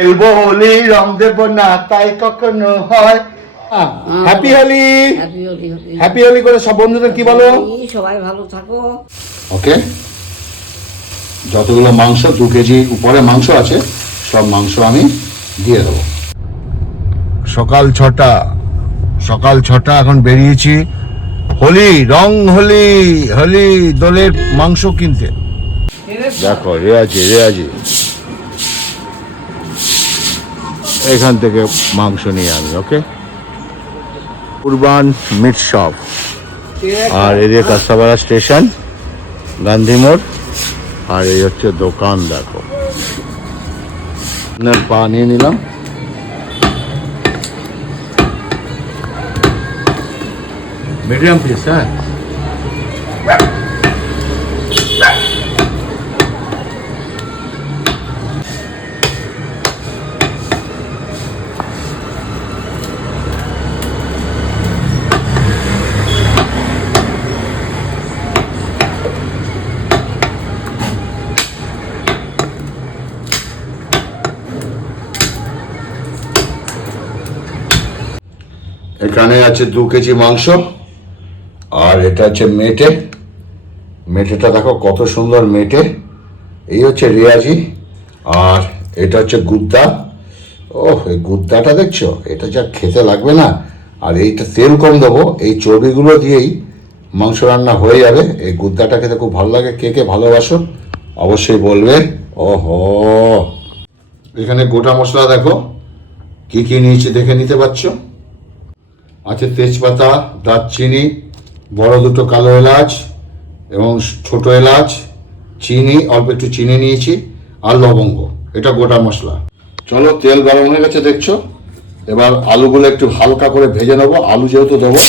খেলব হোলি রং দেব না তাই কখনো হয়। হ্যাপি হোলি। হ্যাপি হোলি করে সব বন্ধুদের কি বলো? সবাই ভালো থাকো। ওকে যতগুলো মাংস দু কেজি উপরে মাংস আছে সব মাংস আমি দিয়ে দেবো। সকাল ছটা সকাল ছটা এখন বেরিয়েছি। হোলি রং হোলি হোলি দোলের মাংস কিনতে। দেখো রেয়াজি রেয়াজি। এখান থেকে মাংস নিয়ে আমি ওকে কুরবান মিট শপ। আর এদিকে কাঁচাপাড়া স্টেশন, গান্ধী মোড়, আর এই হচ্ছে দোকান, দেখো। পা নিয়ে নিলাম। মিডিয়াম পিস হ্যাঁ? এখানে আছে দু কেজি মাংস, আর এটা হচ্ছে মেটে। মেটেটা দেখো কত সুন্দর মেটে। এই হচ্ছে রেয়াজি, আর এটা হচ্ছে গুদ্দা। ও এই গুদ্দাটা দেখছ? এটা যা খেতে লাগবে না। আর এইটা তেল কম দেবো। এই চর্বিগুলো দিয়েই মাংস রান্না হয়ে যাবে। এই গুদ্দাটা খেতে খুব ভালো লাগে। কে কে ভালোবাসো, অবশ্যই বলবে। ওহো! এখানে গোটা মশলা দেখো। কি কি নিয়েছি দেখে নিতে পারছ? আছে তেজপাতা, দারচিনি, বড় দুটো কালো এলাচ এবং ছোট এলাচ, চিনি, অল্প একটু চিনি নিয়েছি আর লবঙ্গ। এটা গোটা মশলা। চলো তেল গরম হয়ে গেছে, দেখছ? এবার আলুগুলো একটু হালকা করে ভেজে নেব। আলু যেহেতু দেবো,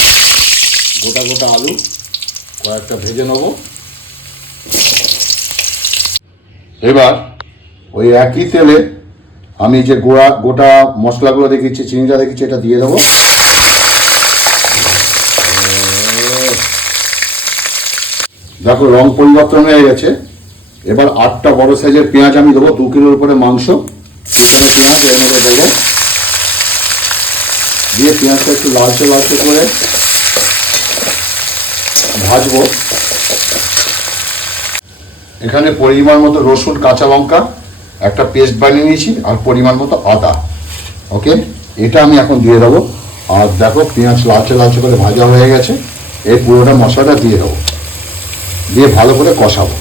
গোটা গোটা আলু কয়েকটা ভেজে নেব। এবার ওই একই তেলে আমি যে গোড়া, গোটা মশলাগুলো দেখেছি চিনিটা দেখেছি এটা দিয়ে দেবো। দেখো, রং পরিবর্তন হয়ে গেছে। এবার আটটা বড় সাইজের পেঁয়াজ আমি দেবো, দু কিলোর উপরে মাংস। পেঁয়াজ এর মধ্যে দেবো দিয়ে পেঁয়াজটা একটু লালচে লালচে করে ভাজবো। এখানে পরিমাণ মতো রসুন, কাঁচা লঙ্কা, একটা পেস্ট বানিয়ে নিয়েছি, আর পরিমাণ মতো আদা। ওকে? এটা আমি এখন দিয়ে দেবো। আর দেখো, পেঁয়াজ লালচে লালচে করে ভাজা হয়ে গেছে। এই পুরোটা মশলাটা দিয়ে দেবো। দিয়ে ভালো করে কষাবো।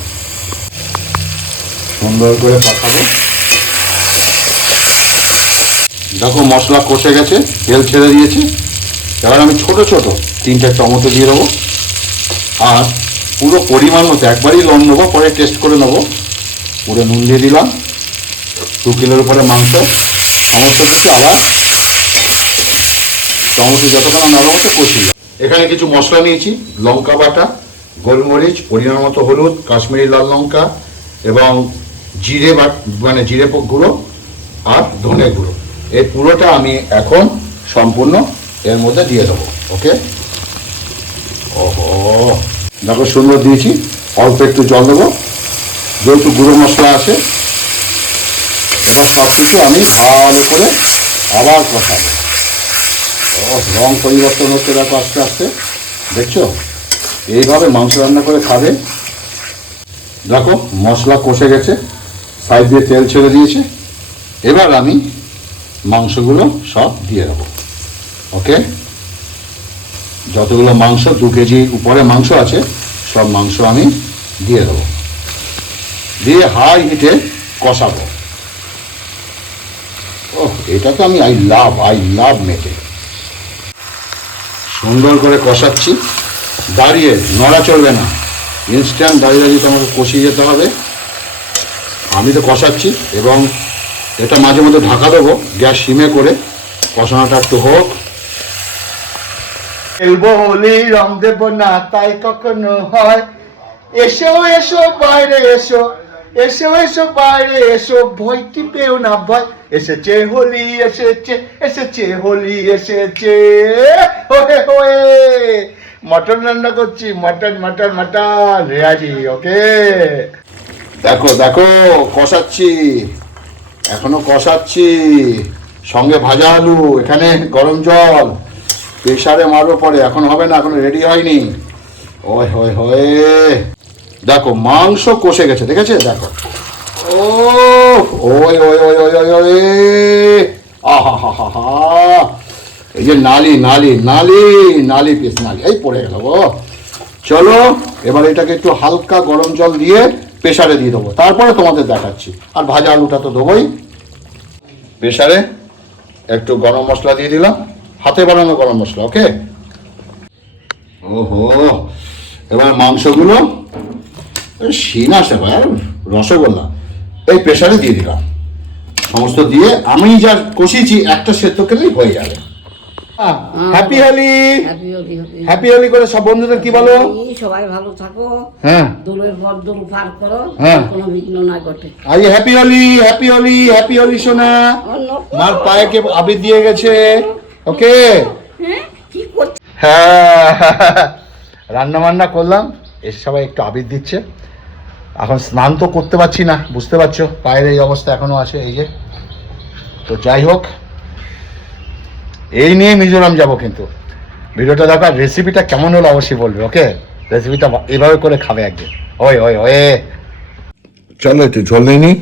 সুন্দর করে কষাবো। দেখো মশলা কষে গেছে, তেল ছেড়ে দিয়েছে। এবার আমি ছোট ছোট তিনটে টমেটো দিয়ে দেবো। আর পুরো পরিমাণ মতো একবারই লবণ নেব পরে টেস্ট করে নেব। পুরো নুন দিয়ে দিলাম। দু কিলোর উপরে মাংস। সমস্ত কিছু আবার টমেটো যতক্ষণ নরম হচ্ছে কষি এখানে কিছু মশলা নিয়েছি, লঙ্কা বাটা গোলমরিচ, পরিমাণ মতো হলুদ, কাশ্মীরি লাল লঙ্কা এবং জিরে বা মানে জিরে গুঁড়ো আর ধনে গুঁড়ো। এই পুরোটা আমি এখন সম্পূর্ণ এর মধ্যে দিয়ে দেবো, ওকে? ওহো! দেখো, সুন্দর দিয়েছি। অল্প একটু জল দেবো। যেহেতু গুঁড়ো মশলা আছে সব কিছু আমি ভালো করে আবার কষাবো। ও রং পরিবর্তন হচ্ছে দেখো আস্তে আস্তে। দেখছ? এইভাবে মাংস রান্না করে খাবে। দেখো, মশলা কষে গেছে, সাইড দিয়ে তেল ছেড়ে দিয়েছে। এবার আমি মাংসগুলো সব দিয়ে দেবো। ওকে? যতগুলো মাংস, দু কেজি উপরে মাংস আছে, সব মাংস আমি দিয়ে দেবো। দিয়ে হাই হিটে কষাবো। ও এটা তো আমি আই লাভ আই লাভ মেটে। সুন্দর করে কষাচ্ছি। দাঁড়িয়ে নড়া চলবে না। ইনস্ট্যান্ট দাঁড়িয়ে দাঁড়িয়ে তোমাকে কষিয়ে যেতে হবে। আমি তো কষাচ্ছি এবং এটা মাঝে মধ্যে ঢাকা দেবো, গ্যাস সিমে করে। কষানোটা একটু হোক। খেলব রং দেব না, তাই কখনো হয়। এসো এসো, বাইরে এসো। এসো এসো, বাইরে এসো। ভয় কি পেও না ভয়। এসেছে হোলি, এসেছে এসেছে হোলি, এসেছে। হোয়ে হোয়ে মটন রান্না করছি, মটন মটন মটন, রেয়াজি, ওকে? দেখো দেখো, কষাচ্ছি, এখনও কষাচ্ছি, সঙ্গে ভাজা আলু, এখানে গরম জল প্রেশারে মারবো পরে, এখন হবে না, এখনও রেডি হয়নি। ওই হয় হয় দেখো, মাংস কষে গেছে, দেখেছে? দেখো। ও ওই ওই ওই ওই ওই ওই, আহা, হা হা হা। এই যে নালি নালি নালি নালি পিস নালি। এই পড়ে গেল গো। চলো, এবার এটাকে একটু হালকা গরম জল দিয়ে প্রেশারে দিয়ে দেবো। তারপরে তোমাদের দেখাচ্ছি। আর ভাজা আলুটা তো দেবোই। প্রেশারে একটু গরম মশলা দিয়ে দিলাম। হাতে বানানো গরম মশলা, ওকে? ওহো, এবার মাংসগুলো শিন আসে ভাই রসগোল্লা, এই প্রেশারে দিয়ে দিলাম। সমস্ত দিয়ে আমি যা কষিয়েছি, একটা সেদ্ধ খেলেই হয়ে যাবে। হ্যাপি হোলি হ্যাপি হোলি করে সব বন্ধুদের কি বলো? সবাই ভালো থাকো। হ্যাঁ। দোলের পর দোল পার করো হ্যাঁ। কোনো বিঘ্ন না ঘটে। Happy Holi happy Holi happy Holi সোনা? মার পায়ে কে আবির দিয়ে গেছে? ওকে? হ্যাঁ কি করছে হ্যাঁ। রান্না বান্না করলাম এর সবাই একটু আবির দিচ্ছে। এখন স্নান তো করতে পারছি না বুঝতে পারছ? পায়ের এই অবস্থা এখনও আছে এই যে। তো যাই হোক এই নিয়ে মিজোরাম যাব কিন্তু। ভিডিওটা দেখো, আর রেসিপিটা কেমন হলো অবশ্যই বলবে ওকে রেসিপিটা এভাবে করে খাবে একদিন। ওই ওই ওয়ে চলো একটু জল নিই